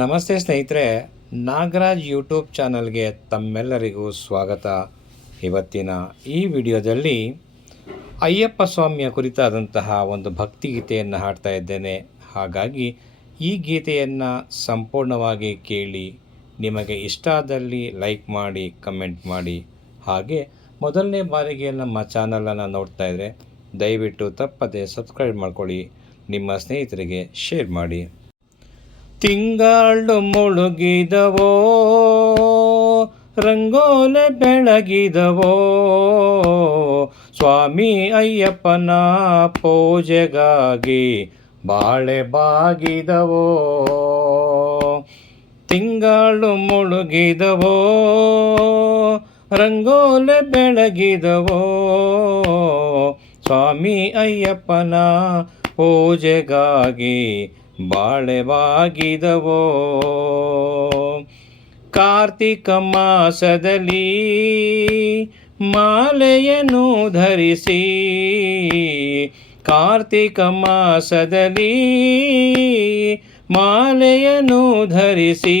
ನಮಸ್ತೆ ಸ್ನೇಹಿತರೆ, ನಾಗರಾಜ್ ಯೂಟ್ಯೂಬ್ ಚಾನಲ್ಗೆ ತಮ್ಮೆಲ್ಲರಿಗೂ ಸ್ವಾಗತ. ಇವತ್ತಿನ ಈ ವಿಡಿಯೋದಲ್ಲಿ ಅಯ್ಯಪ್ಪ ಸ್ವಾಮಿಯ ಕುರಿತಾದಂತಹ ಒಂದು ಭಕ್ತಿಗೀತೆಯನ್ನು ಹಾಡ್ತಾ ಇದ್ದೇನೆ. ಹಾಗಾಗಿ ಈ ಗೀತೆಯನ್ನು ಸಂಪೂರ್ಣವಾಗಿ ಕೇಳಿ ನಿಮಗೆ ಇಷ್ಟ ಆದಲ್ಲಿ ಲೈಕ್ ಮಾಡಿ, ಕಮೆಂಟ್ ಮಾಡಿ. ಹಾಗೆ ಮೊದಲನೇ ಬಾರಿಗೆ ನಮ್ಮ ಚಾನಲನ್ನು ನೋಡ್ತಾ ಇದ್ದರೆ ದಯವಿಟ್ಟು ತಪ್ಪದೆ ಸಬ್ಸ್ಕ್ರೈಬ್ ಮಾಡ್ಕೊಳ್ಳಿ, ನಿಮ್ಮ ಸ್ನೇಹಿತರಿಗೆ ಶೇರ್ ಮಾಡಿ. ತಿಂಗಳು ಮುಳುಗಿದವೋ, ರಂಗೋಲೆ ಬೆಳಗಿದವೋ, ಸ್ವಾಮಿ ಅಯ್ಯಪ್ಪನ ಪೂಜೆಗಾಗಿ ಬಾಳೆ ಬಾಗಿದವೋ, ತಿಂಗಳು ಮುಳುಗಿದವೋ, ರಂಗೋಲೆ ಬೆಳಗಿದವೋ, ಸ್ವಾಮಿ ಅಯ್ಯಪ್ಪನ ಪೂಜೆಗಾಗಿ ಬಾಳೆ ಬಾಗಿದವೋ ಕಾರ್ತಿಕ ಮಾಸದಲ್ಲಿ ಮಾಲೆಯನ್ನು ಧರಿಸಿ, ಕಾರ್ತಿಕ ಮಾಸದಲ್ಲಿ ಮಾಲೆಯನ್ನು ಧರಿಸಿ,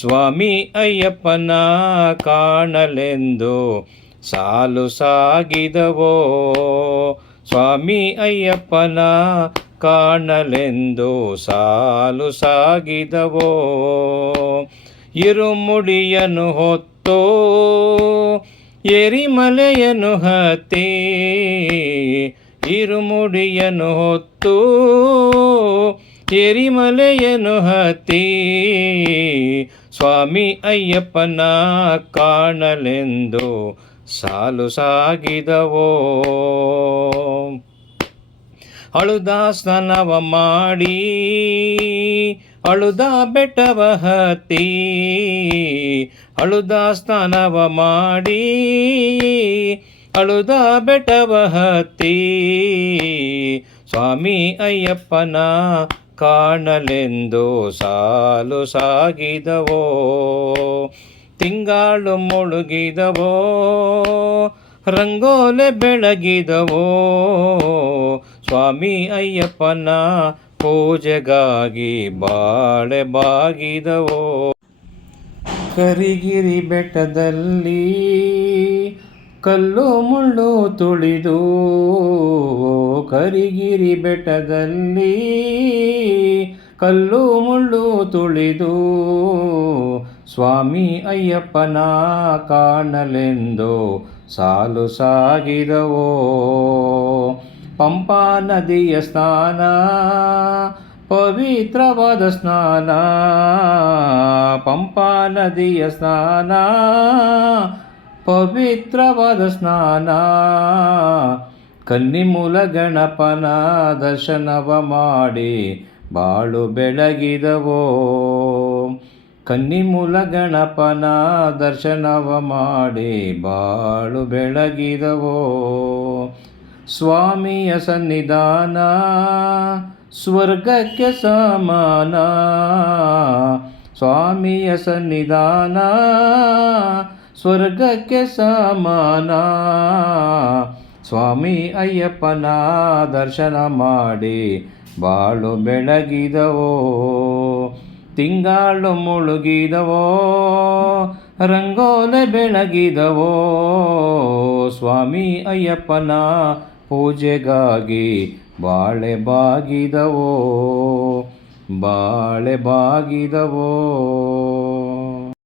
ಸ್ವಾಮಿ ಅಯ್ಯಪ್ಪನ ಕಾಣಲೆಂದು ಸಾಲು ಸಾಗಿದವೋ? ಸ್ವಾಮಿ ಅಯ್ಯಪ್ಪನ ಕಾಣಲೆಂದು ಸಾಲು ಸಾಗಿದವೋ? ಇರುಮುಡಿಯನು ಹೊತ್ತು? ಎರಿಮಲೆಯನ್ನು ಹತ್ತಿ? ಇರುಮುಡಿಯನ್ನು ಹೊತ್ತು? ಎರಿಮಲೆಯನ್ನು ಹತ್ತಿ? ಸ್ವಾಮಿ ಅಯ್ಯಪ್ಪನ ಕಾಣಲೆಂದು ಸಾಲು ಸಾಗಿದವೋ? ಅಳುದ ಸ್ನಾನವ ಮಾಡಿ, ಅಳುದ ಬೆಟ್ಟವ ಹತ್ತಿ, ಅಳುದ ಮಾಡಿ, ಅಳುದ ಬೆಟ್ಟವ ಹತ್ತಿ. ಸ್ವಾಮಿ ಅಯ್ಯಪ್ಪನ ಕಾಣಲೆಂದು ಸಾಲು ಸಾಗಿದವೋ, ತಿಂಗಾಳು ಮುಳುಗಿದವೋ, ರಂಗೋಲೆ ಬೆಳಗಿದವೋ ಸ್ವಾಮಿ ಅಯ್ಯಪ್ಪನ ಪೂಜೆಗಾಗಿ ಬಾಳೆ ಬಾಗಿದವೋ. ಕರಿಗಿರಿ ಬೆಟ್ಟದಲ್ಲಿ ಕಲ್ಲು ಮುಳ್ಳು ತುಳಿದು, ಕರಿಗಿರಿ ಬೆಟ್ಟದಲ್ಲಿ ಕಲ್ಲು ಮುಳ್ಳು ತುಳಿದು, ಸ್ವಾಮಿ ಅಯ್ಯಪ್ಪನ ಕಾಣಲೆಂದು ಸಾಲು ಸಾಗಿದವೋ. ಪಂಪಾ ನದಿಯ ಸ್ನಾನ, ಪವಿತ್ರವಾದ ಸ್ನಾನ. ಪಂಪಾ ನದಿಯ ಸ್ನಾನ, ಪವಿತ್ರವಾದ ಸ್ನಾನ. ಕನ್ನಿಮೂಲ ಗಣಪನ ದರ್ಶನವ ಮಾಡಿ ಬಾಳು ಬೆಳಗಿದವೋ. ಕನ್ನಿಮೂಲ ಗಣಪನ ದರ್ಶನವ ಮಾಡಿ ಬಾಳು ಬೆಳಗಿದವೋ. ಸ್ವಾಮಿಯ ಸನ್ನಿಧಾನ, ಸ್ವರ್ಗಕ್ಕೆ ಸಮಾನ. ಸ್ವಾಮಿಯ ಸನ್ನಿಧಾನ, ಸ್ವರ್ಗಕ್ಕೆ ಸಮಾನ. ಸ್ವಾಮಿ ಅಯ್ಯಪ್ಪನ ದರ್ಶನ ಮಾಡಿ ಬಾಳು ಬೆಳಗಿದವೋ, ತಿಂಗಾಳು ಮುಳುಗಿದವೋ, ರಂಗೋಲೆ ಬೆಳಗಿದವೋ. ಸ್ವಾಮಿ ಅಯ್ಯಪ್ಪನ ಪೂಜೆಗಾಗಿ ಬಾಳೆ ಬಾಗಿದವೋ ಬಾಳೆ ಬಾಗಿದವೋ.